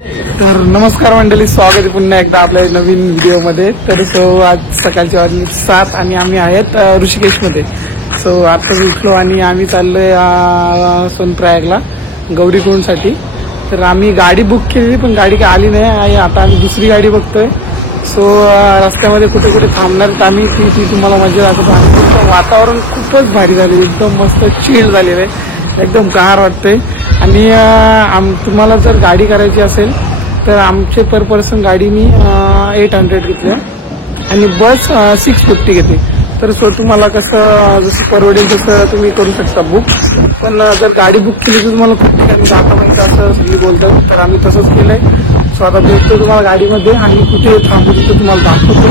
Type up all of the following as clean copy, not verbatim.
तर नमस्कार मंडळी, स्वागत आहे पुन्हा एकदा आपल्या नवीन व्हिडिओमध्ये. तर आज सकाळची वाजली 7 आणि आम्ही आहेत ऋषिकेशमध्ये. आता उठलो आणि आम्ही चाललोय सोनप्रयागला गौरीकुंडसाठी. तर आम्ही गाडी बुक केली पण गाडी काही आली नाही आणि आता आम्ही दुसरी गाडी बघतोय. रस्त्यामध्ये कुठे कुठे थांबणार आम्ही ती तुम्हाला मजा दाखवतो. वातावरण खूपच भारी झाले, एकदम मस्त चिल झालेलं आहे, एकदम गार वाटतंय. आणि तुम्हाला जर गाडी करायची असेल तर आमचे पर पर्सन गाडी मी 800 घेतले आणि बस 650 घेते. तर तुम्हाला कसं जसं परवडेल तसं तुम्ही करू शकता बुक. पण जर गाडी बुक केली तर तुम्हाला खूप ठिकाणी जाता माहिती असं सगळी बोलतात. तर आम्ही तसंच केलंय. आता भेटतो तुम्हाला गाडीमध्ये आणि कुठे थांबू तिथं तुम्हाला दाखवतो.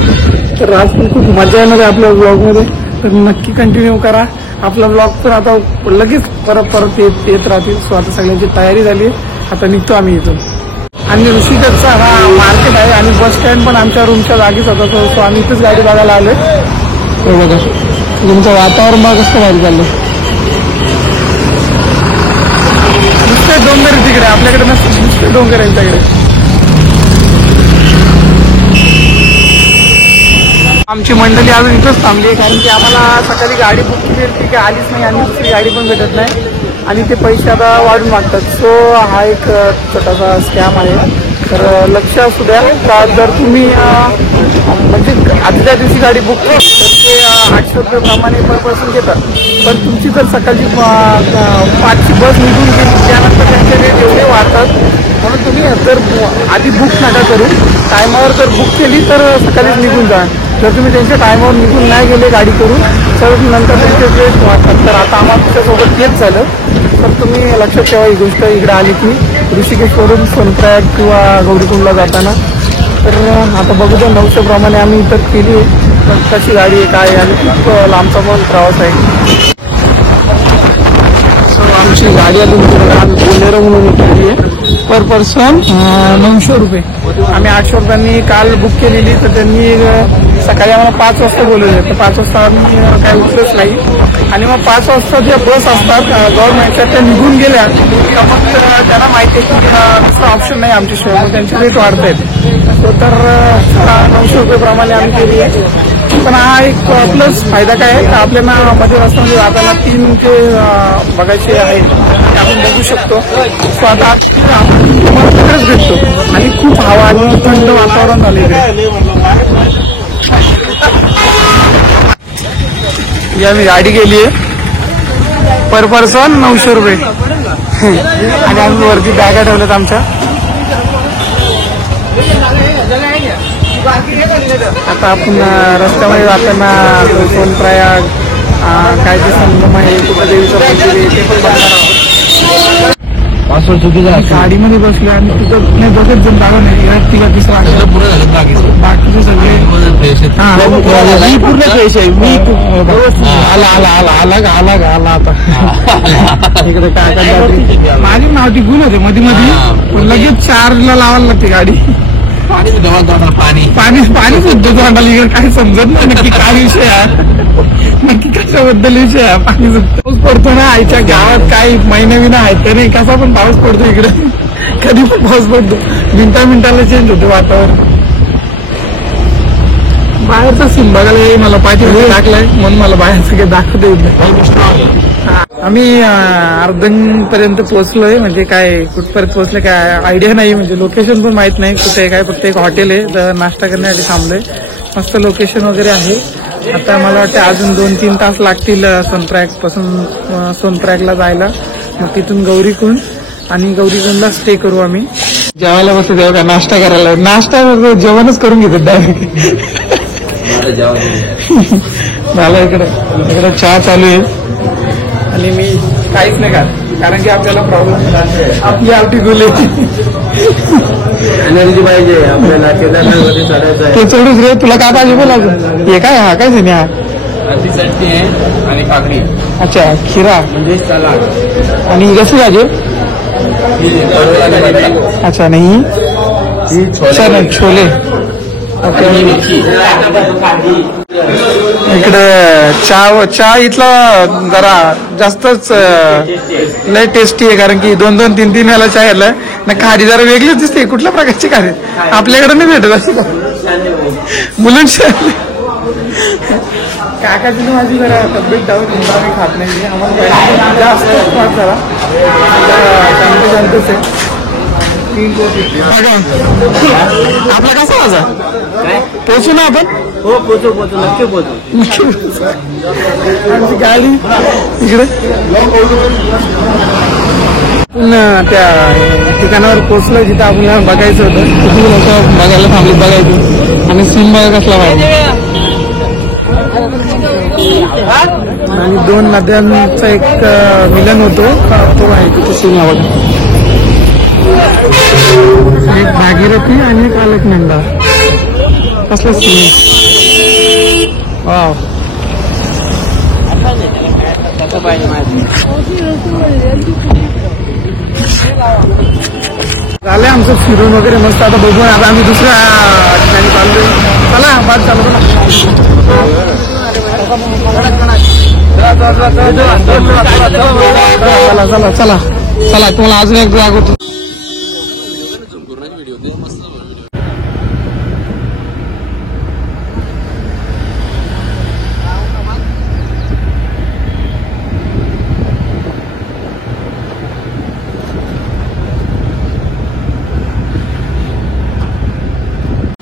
तर आज पण खूप मजा येणार आहे आपल्या ब्लॉगमध्ये, तर नक्की कंटिन्यू करा. आपला ब्लॉग पण आता लगेच परत येत राहतील. आता सगळ्यांची तयारी झाली आहे, आता निघतो आम्ही इथून. आणि ऋषिकेशचा हा मार्केट आहे आणि बस स्टँड पण आमच्या रूमच्या जागीच होता. आम्ही इथंच गाडी बघायला आलोय. बघा तुमचं वातावरण बघा कसं भारी चाललंय. नुसते डोंगर आहे तिकडे, आपल्याकडे नसते, नुसते डोंगर यांच्याकडे. आमची मंडळी अजून इथंच थांबली आहे कारण की आम्हाला सकाळी गाडी बुक केली ती काही आलीच नाही आणि दुसरी गाडी पण भेटत नाही आणि ते पैसे आता वाढून मागतात. हा एक छोटासा स्कॅम आहे. तर लक्ष असू द्या का जर तुम्ही म्हणजे आजच्या दिवशी गाडी बुक केली तर ते 800 रुपये प्रमाणे पर पर्सन घेतात. पण तुमची जर सकाळची 5ची बस निघून गेली त्यानंतर त्यांचे रेट एवढे वाढतात. म्हणून तुम्ही जर आधी बुक नका करू, टायमावर जर बुक केली तर सकाळीच निघून जा. जर तुम्ही त्यांच्या टायमावर निघून नाही गेले गाडी करून तर नंतर त्यांचे रेट वाढतात. तर आता आम्हाला तुमच्यासोबत तेच झालं. तर तुम्ही लक्षात ठेवा ही गोष्ट इकडे आली की ऋषिकेशवरून सोनप्रयाग किंवा गौरीकुंडला जाताना. तर आता बघू द्या 900 प्रमाणे आम्ही इथं केली आहे. कशी गाडी आहे काय आणि खूप लांबचा पण प्रवास आहे. आमची गाडी आली आम्ही बोलेरो म्हणून केली आहे. पर पर्सन 900 रुपये. आम्ही 800 रुपयांनी काल बुक केलेली. तर त्यांनी सकाळी आम्हाला 5 वाजता बोलवले. तर 5 वाजता आम्ही काही उठलंच नाही. आणि मग 5 वाजता ज्या बस असतात गव्हर्नमेंटच्या त्या निघून गेल्या तर मग त्यांना माहिती आहे की दुसरा ऑप्शन नाही आमच्याशिवाय, मग त्यांचे रेट वाढत आहेत. तर 900 रुपये प्रमाणे आम्ही केली आहे. पण हा एक प्लस फायदा काय आहे, आपल्याला मध्ये रस्त्यामध्ये जाताना 3 जे बघायचे आहेत ते आपण बघू शकतो. आता तुम्हाला तिकडेच भेटतो आणि खूप हवा आणि थंड वातावरण झाले इकडे. आम्ही गाडी गेली आहे पर पर्सन 900 रुपये आणि आम्ही वरती बॅगा ठेवल्यात आमच्या. आता आपण रस्त्यामध्ये जाताना सोनप्रयाग काय जे संगम आहे कुठं देवीचं मंदिर आहे ते पण बघणार आहोत. गाडीमध्ये बसले आणि तिथं नाही बघत जण जागा नाही तिला तिसरा बाकीचे सगळे पूर्ण फ्रेश आहे. मी आला आता इकडे काय माझी नावती गुण होते मध्ये मध्ये लगेच 4ला लावायला लागते गाडी. पाणी सुद्धा तोंडाला इकडे काही समजत नाही नक्की काय विषय आहे, नक्की कशाबद्दल विषय आहे. पाणी सुद्धा पाऊस पडतो ना आईच्या गावात काही महिना आहेत का नाही, कसा पण पाऊस पडतो इकडे, कधी पण पाऊस पडतो, मिनिटाला चेंज होते वातावरण. बाहेरचा सीन बघायला मला पाठी टाकलाय म्हणून मला बाहेर सगळे दाखवता येत नाही. आम्ही अर्धंपर्यंत पोहोचलोय, म्हणजे काय कुठपर्यंत पोहोचले काय आयडिया नाही, म्हणजे लोकेशन पण माहित नाही कुठे काय. फक्त एक हॉटेल आहे तर नाश्ता करण्यासाठी थांबलोय. मस्त लोकेशन वगैरे आहे. आता मला वाटतं अजून 2-3 तास लागतील सोनप्रयागला जायला. मग तिथून गौरीकुंड आणि गौरीकुंडला स्टे करू आम्ही. जेवायला बसतो तेव्हा का नाश्ता करायला, नाश्ता जेवणच करून घेतात डायरेक्ट. मला इकडे चहा चालू आहे आणि मी काहीच नाही खात कारण की आपल्याला प्रॉब्लेम आपली आवटी गुले एनर्जी पाहिजे आपल्याला. ते चढूच रे, तुला काय पाहिजे बोला. हे काय हा काय नाही चटणी आहे आणि काकडी. अच्छा, खिरा म्हणजे सलाड आणि कसं पाहिजे. अच्छा नाही छोले. इकडे चहा इथला जरा जास्तच लय टेस्टी आहे, कारण की 2-2, 3-3 वेळा चाय आला ना. खारी जरा वेगळीच दिसते, कुठल्या प्रकारची खारी आपल्याकडे नाही भेटत अशी मुलांची. काकाची माझी जरा तब्येत डाऊन, आम्ही खात नाही, आम्हाला जास्त जरा शांतच आहे. आपला कसा माझा पोचू ना आपण. हो पोचू नक्की पोचू. आमची गाडी इकडे त्या ठिकाणावर पोचलो जिथं आपल्याला बघायचं होतं. किती लोक बघायला थांबले, बघायचं आणि सीन बघा कसला पाहिजे. आणि 2 नद्यांचा एक मिलन होतो तो आहे तिथे सीन बघा. एक भागीरथी आणि एक अलकनंदा. कसलं सीन. वाव. झालं आमचं फिरून वगैरे मस्त. आता बघू, आता आम्ही दुसऱ्या ठिकाणी चाललोय. चला बाद चालू चला चला चला चला. तुम्हाला अजून एक दाखवतो.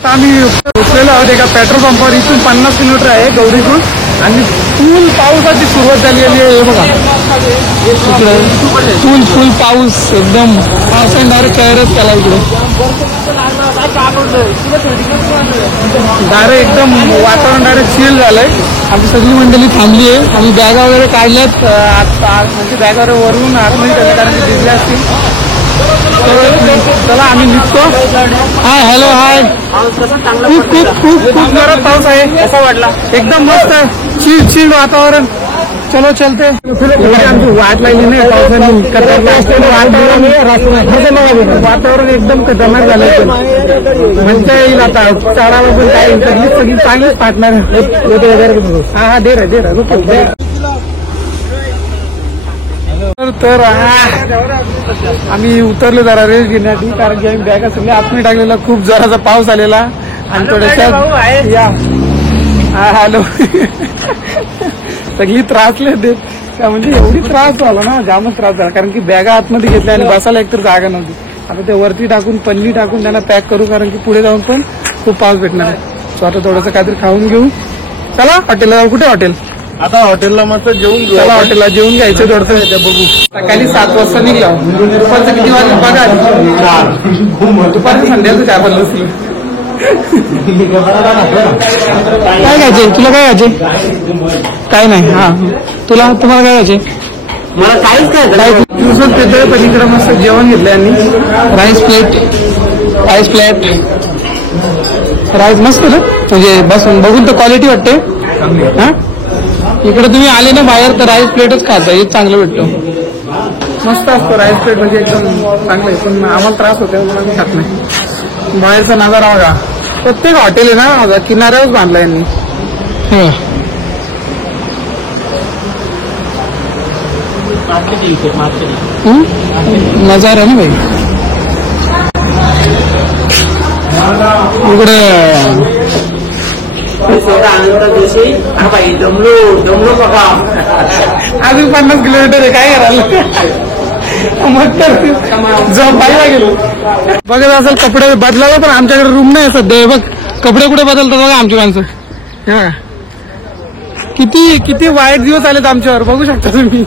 आम्ही पोचलेलो आहोत एका पेट्रोल पंपावर. इथून 50 किलोमीटर आहे गौरीकडून. आणि फुल पावसाची सुरुवात झालेली आहे बघा. फुल पाऊस एकदम. पावसाने डायरेक्ट चेहराच केला इकडे. डायरेक्ट एकदम वातावरण डायरेक्ट चिल झालंय. आमची सगळी मंडळी थांबली आहे. आम्ही बॅगा वगैरे काढल्यात आता, म्हणजे बॅगा वरून आतमध्ये कारण की भिजल्या असतील. चला आम्ही निघतो. Hi hello hi. खूप खूप खूप खूप जोरात पाऊस आहे. कसा वाटला. एकदम मस्त चिल वातावरण. चलो चलते. आमची वाट लागली नाही पावसाने. वातावरण एकदम खतरनाक झालंय. म्हणता येईल आता चढावा पण काय सगळी चांगलीच पाठणार. हा दे रे. तर आम्ही उतरलो जरा रेस्ट घेण्यासाठी, कारण की आम्ही बॅगा सगळ्या आतमध्ये टाकलेला. खूप जोराचा पाऊस आलेला आणि थोड्याशा या हॅलो सगळी त्रासले देत का, म्हणजे एवढी त्रास झाला ना, जामच त्रास झाला. कारण की बॅगा आतमध्ये घेतल्या आणि बसायला एकतर जागा नव्हती. आता ते वरती टाकून पन्नी टाकून त्यांना पॅक करू, कारण की पुढे जाऊन पण खूप पाऊस भेटणार आहे. सो आता थोडंसं काहीतरी खाऊन घेऊ. चला हॉटेलला जाऊ. कुठे हॉटेल. आता हॉटेलला मस्त जेवून घेऊ. चला हॉटेलला जेवून घ्यायचं थोडंसं. बघू. सकाळी 7 वाजता निघला. दुपारचं किती वाजले बघा. दुपारचं संध्याचं काय बनलं असेल. काय घ्यायचे तुला. काय घ्यायचे. काय नाही. हा तुम्हाला काय घ्यायचे. मला काहीच काय दिवसात पेतळे पलीकडे मस्त जेवण घेतलं आणि राईस प्लेट राईस मस्त ना, म्हणजे बसून बघून तर क्वालिटी वाटते. हा इकडे तुम्ही आले ना बाहेर तर राईस प्लेटच खाता. हे चांगलं भेटतं. मस्त असतो राईस प्लेट, म्हणजे एकदम चांगलं आहे. पण आम्हाला त्रास होतो म्हणून आम्ही खात नाही. बाहेरचा नजारा बघा. प्रत्येक हॉटेल आहे ना किनाऱ्यावरच बांधला यांनी. नजारा ना भाई. इकडे अजून 50 किलोमीटर आहे. काय करायला मग जॉब पाहिला गेलो. बघत असेल कपडे बदलायला, पण आमच्याकडे रूम नाही सध्या. बघ कपडे कुठे बदलतात बघा आमची माणसं. किती वाईट दिवस आलेत आमच्यावर. बघू शकता तुम्ही.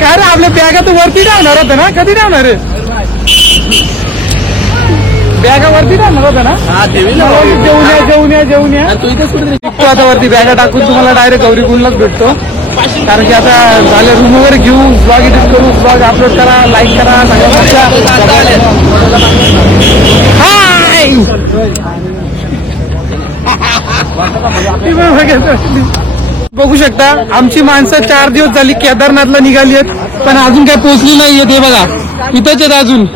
काय रे आपल्या बॅगा तर वरती ठेवणार होत्या ना. कधी ठेवणार आहे बॅगा. वरती ठेवणार होत्या ना. जेवून या. तू आता वरती बॅगा टाकून तुम्हाला डायरेक्ट गौरीकुंडलाच भेटतो. कारण की आता झाले रूम वगैरे घेऊ, ब्लॉग एडिट करू, ब्लॉग अपलोड करा, लाईक करा, बघू शकता आमची माणसं 4 दिवस झाली केदारनाथला निघाली आहेत, पण अजून काही पोहोचली नाहीये. ते बघा इथंच आहेत अजून.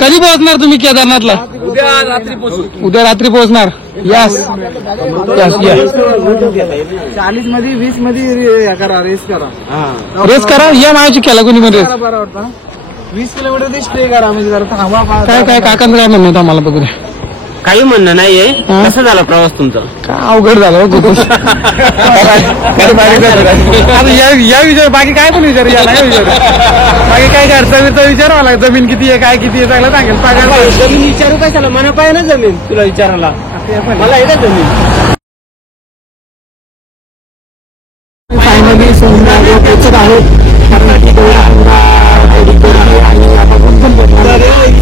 कधी पोहोचणार तुम्ही केदारनाथला? उद्या रात्री पोहोचू. उद्या रात्री पोहोचणार. यस यस 40 मध्ये 20 मध्ये करा रेस करा. रेस करा या माझी केला कोणी मध्ये रेस बरं वाटतं 20 किलोमीटर स्टे करा म्हणजे जरा हवा काय काकांचं काय म्हणणं होतं आम्हाला बघू द्या. काही म्हणणं नाहीये. कसं झाला प्रवास तुमचा? काय अवघड झालं हो खूपच. आता या विचार बाकी काय पण विचार याला काय विचार बाकी काय घरचा बिरचा विचार मला जमीन किती आहे काय किती आहे चांगलं सांगेल पगार जमीन विचारू काय झालं? मला पाहिजे ना जमीन तुला विचारायला. मला येतं जमीन. फायनली सोमवार पोहोचत आहोत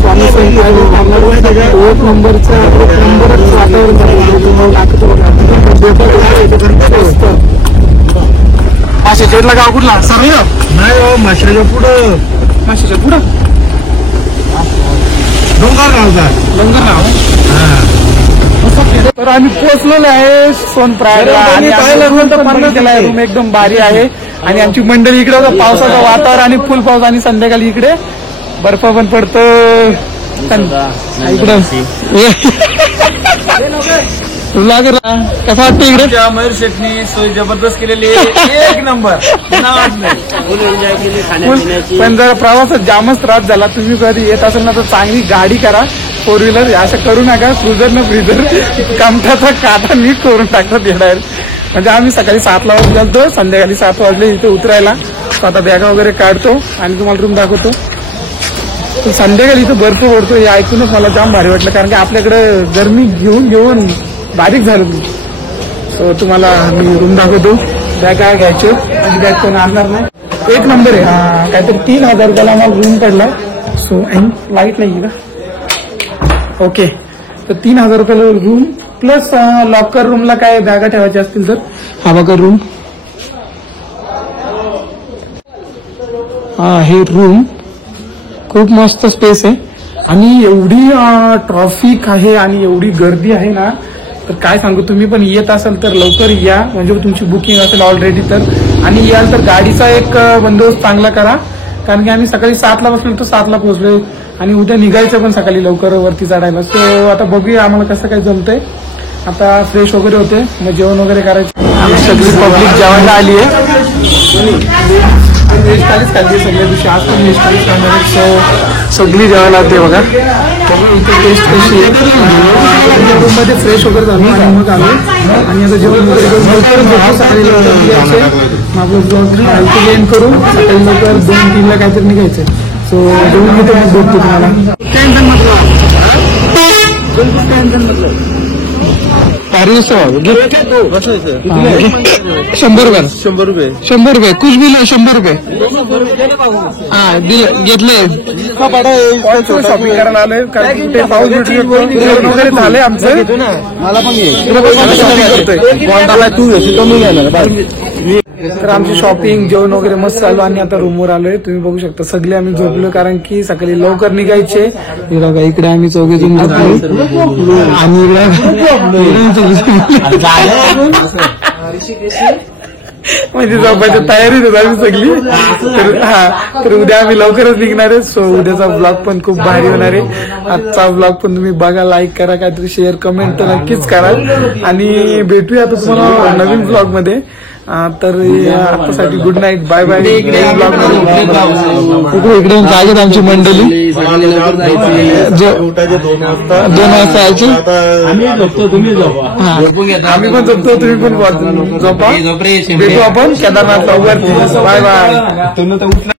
कारण की एक नंबरचं वातावरण माशेच्या गाव कुठला सर नाही हो माशाच्या पुढं माशेच्या पुढं डोंगरगावचा. तर आम्ही पोहोचलेलो आहे सोनप्रायागला आणि रूम एकदम भारी आहे आणि आमची मंडळी इकडे होतं. पावसाचं वातावरण आणि फुल पाऊस आणि संध्याकाळी इकडे बर्फ पण पडतो इकडं. कसं वाटतं इकडे? मयूर शेटनी सोय जबरदस्त केलेली एक नंबर. पण जरा प्रवासात जामच त्रास झाला. तुम्ही कधी येत असेल ना तर चांगली गाडी करा 4 व्हीलर. असं करू नका क्रुझर न फ्रीझर कामठाचा काटा नीट करून टाकतात येणार. म्हणजे आम्ही सकाळी 7ला वाजतो संध्याकाळी 7 वाजले इथे उतरायला. आता बॅगा वगैरे काढतो आणि तुम्हाला रूम दाखवतो. तर संध्याकाळी इथं बर्फ पडतो हे ऐकूनच मला जाम भारी वाटलं कारण की आपल्याकडे गरमी घेऊन घेऊन बारीक झालं तुम्ही. सो तुम्हाला मी रूम दाखवतो. बॅगा घ्यायचे आणि बॅग कोण आणणार नाही. एक नंबर आहे. काहीतरी 3,000 रुपयाला मला रूम पडला. सो आणि लाईट नाही का? ओके तर 3,000 रुपयाला रूम प्लस लॉकर रूमला काय बॅगा ठेवायच्या असतील तर हा बघा रूम. हे रूम खूप मस्त स्पेस आहे आणि एवढी ट्रॉफिक आहे आणि एवढी गर्दी आहे ना तर काय सांगू. तुम्ही पण येत असाल तर लवकर या म्हणजे तुमची बुकिंग असेल ऑलरेडी तर. आणि याल तर गाडीचा एक बंदोबस्त चांगला करा कारण की आम्ही सकाळी 7ला बसलो तर 7ला पोहोचलो आणि उद्या निघायचं पण सकाळी लवकर वरती चढायला. सो आता बघूया आम्हाला कसं काय जमतंय. आता फ्रेश वगैरे होते मग जेवण वगैरे करायचं. सगळी पब्लिक जेवायला आली आहे. वेज थालीच खाल्ली सगळ्या दिवशी. आज पण वेज थालीच खाणार आहे. सो सगळी जेवायला होते बघा. इथे टेस्ट कशी आहे. रूममध्ये फ्रेश वगैरे झालो आणि मग आलो आणि आता जेवण वगैरे करून लवकरच भेटतो. सकाळी लवकर यायचे आपलं ब्लॉग एंड करून सकाळी लवकर 2-3ला काहीतरी निघायचं. सो जेवण मी तर भेटतो तुम्हाला. भारी असं 100 रुपये 100 रुपये कुछ भी 100 रुपये. हा दिलं घेतलंय. शॉपिंग करायला आलोय कारण ते पाऊस भेटून वगैरे झालंय आमचं. मला पण तर आमची शॉपिंग जेवण वगैरे मस्त चालू आणि आता रूमवर आलोय. तुम्ही बघू शकता सगळे आम्ही झोपलो कारण की सकाळी लवकर निघायचे. इकडे आम्ही चौघेजण झोपलो आणि म्हणजे झोपायची तयारीत होत आम्ही सगळी. तर उद्या आम्ही लवकरच निघणार आहे. सो उद्याचा ब्लॉग पण खूप भारी होणार आहे. आजचा ब्लॉग पण तुम्ही बघा लाईक करा काहीतरी शेअर कमेंट तर नक्कीच करा आणि भेटूया आता तुम्हाला नवीन ब्लॉग मध्ये. तर आतासाठी good night bye bye. Blog मध्ये इकडे जागेत आमची मंडळी 2 वाजता यायची. आम्ही पण झोपतो तुम्ही पण झोपा. भेटू आपण केदारनाथला वरती. Bye bye.